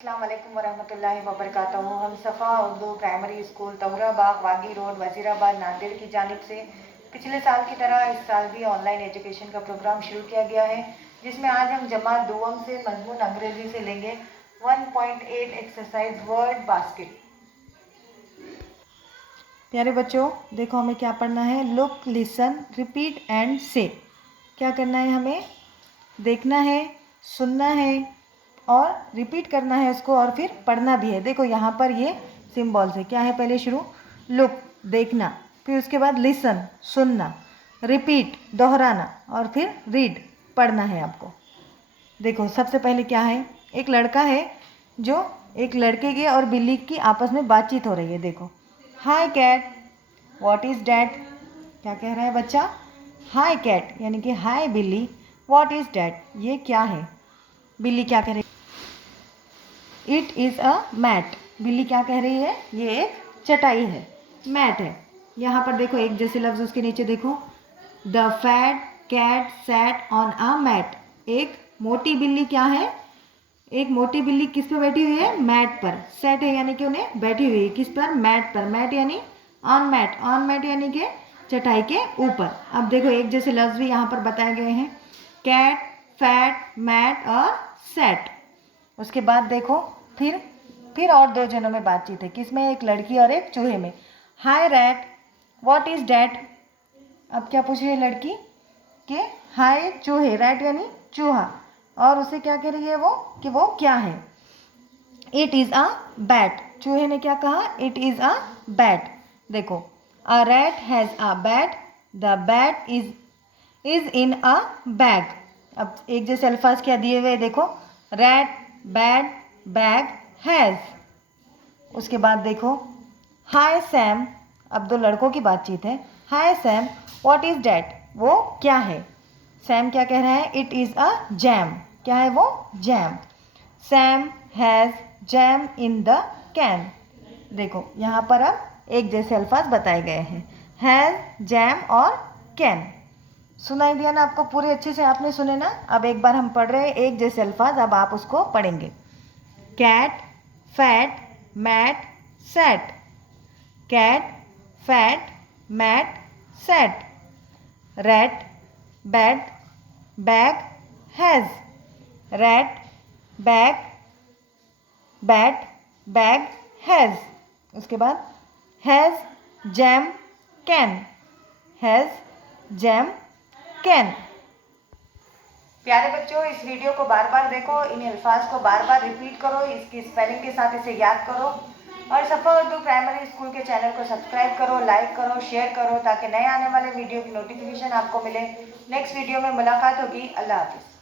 अस्सलाम वालेकुम वरहमतुल्लाहि वबरकातुहू। हम सफ़ा Urdu primary school Tahurabagh वागी road Wazirabad Nanded की जानिब से पिछले साल की तरह इस साल भी ऑनलाइन एजुकेशन का प्रोग्राम शुरू किया गया है, जिसमें आज हम जमात दुआम से मज़मून अंग्रेज़ी से लेंगे 1.8 एक्सरसाइज वर्ड बास्केट। प्यारे बच्चों, देखो हमें क्या पढ़ना है। लुक, लिसन, रिपीट एंड से। क्या करना है? हमें देखना है, सुनना है और रिपीट करना है उसको, और फिर पढ़ना भी है। देखो यहाँ पर ये सिंबल्स है। क्या है? पहले शुरू लुक, देखना, फिर उसके बाद लिसन, सुनना, रिपीट, दोहराना, और फिर रीड, पढ़ना है आपको। देखो सबसे पहले क्या है, एक लड़का है जो एक लड़के की और बिल्ली की आपस में बातचीत हो रही है। देखो, हाय कैट, व्हाट इज़ डैट। क्या कह रहा है बच्चा? हाय कैट, यानी कि हाय बिल्ली, व्हाट इज़ डैट, ये क्या है। बिल्ली क्या कह रही है? It is a mat. बिल्ली क्या कह रही है? ये एक चटाई है, मैट है। यहाँ पर देखो एक जैसे लफ्ज़ उसके नीचे देखो, the fat cat sat on a mat. एक मोटी बिल्ली क्या है? एक मोटी बिल्ली किस पे बैठी हुई है? मैट पर। सेट है यानी कि उन्हें बैठी हुई है। किस पर? मैट पर। मैट यानी ऑन मैट। ऑन मैट यानी कि चटाई के ऊपर। अब देखो एक जैसे लफ्ज़ भी यहाँ पर बताए गए हैं, कैट, फैट, मैट और सेट। उसके बाद देखो फिर और दो जनों में बातचीत है। किसमें? एक लड़की और एक चूहे में। हाय रैट, व्हाट इज़ डैट। अब क्या पूछ रही है लड़की कि हाय चूहे, रैट यानी चूहा, और उसे क्या कह रही है वो कि वो क्या है। It is a bat. चूहे ने क्या कहा? It is a bat. देखो, a rat has a bat, the bat is in a bag. अब एक जैसे अल्फाज क्या दिए हुए देखो, रैट, बैट, बैग, हैज़। उसके बाद देखो हाय सैम। अब दो लड़कों की बातचीत है। हाय सैम, व्हाट इज़ डैट, वो क्या है। सैम क्या कह रहा है? It is a jam. क्या है वो? Jam. Sam has jam in the can. देखो यहाँ पर अब एक जैसे अल्फाज बताए गए हैं, हैज़, जैम और कैन। सुनाई दिया ना आपको? पूरे अच्छे से आपने सुने ना? अब एक बार हम पढ़ रहे हैं एक जैसे अल्फाज, अब आप उसको पढ़ेंगे। Cat, fat, mat, set. Cat, fat, mat, set. Rat, bat, bag, has. Rat, bag, bat, bag, has. उसके बाद has, jam, can. Has, jam, can. प्यारे बच्चों, इस वीडियो को बार बार देखो, इन अल्फाज को बार बार रिपीट करो, इसकी स्पेलिंग के साथ इसे याद करो, और सफ़ा उर्दू प्राइमरी स्कूल के चैनल को सब्सक्राइब करो, लाइक करो, शेयर करो, ताकि नए आने वाले वीडियो की नोटिफिकेशन आपको मिले। नेक्स्ट वीडियो में मुलाकात होगी। अल्लाह हाफिज़।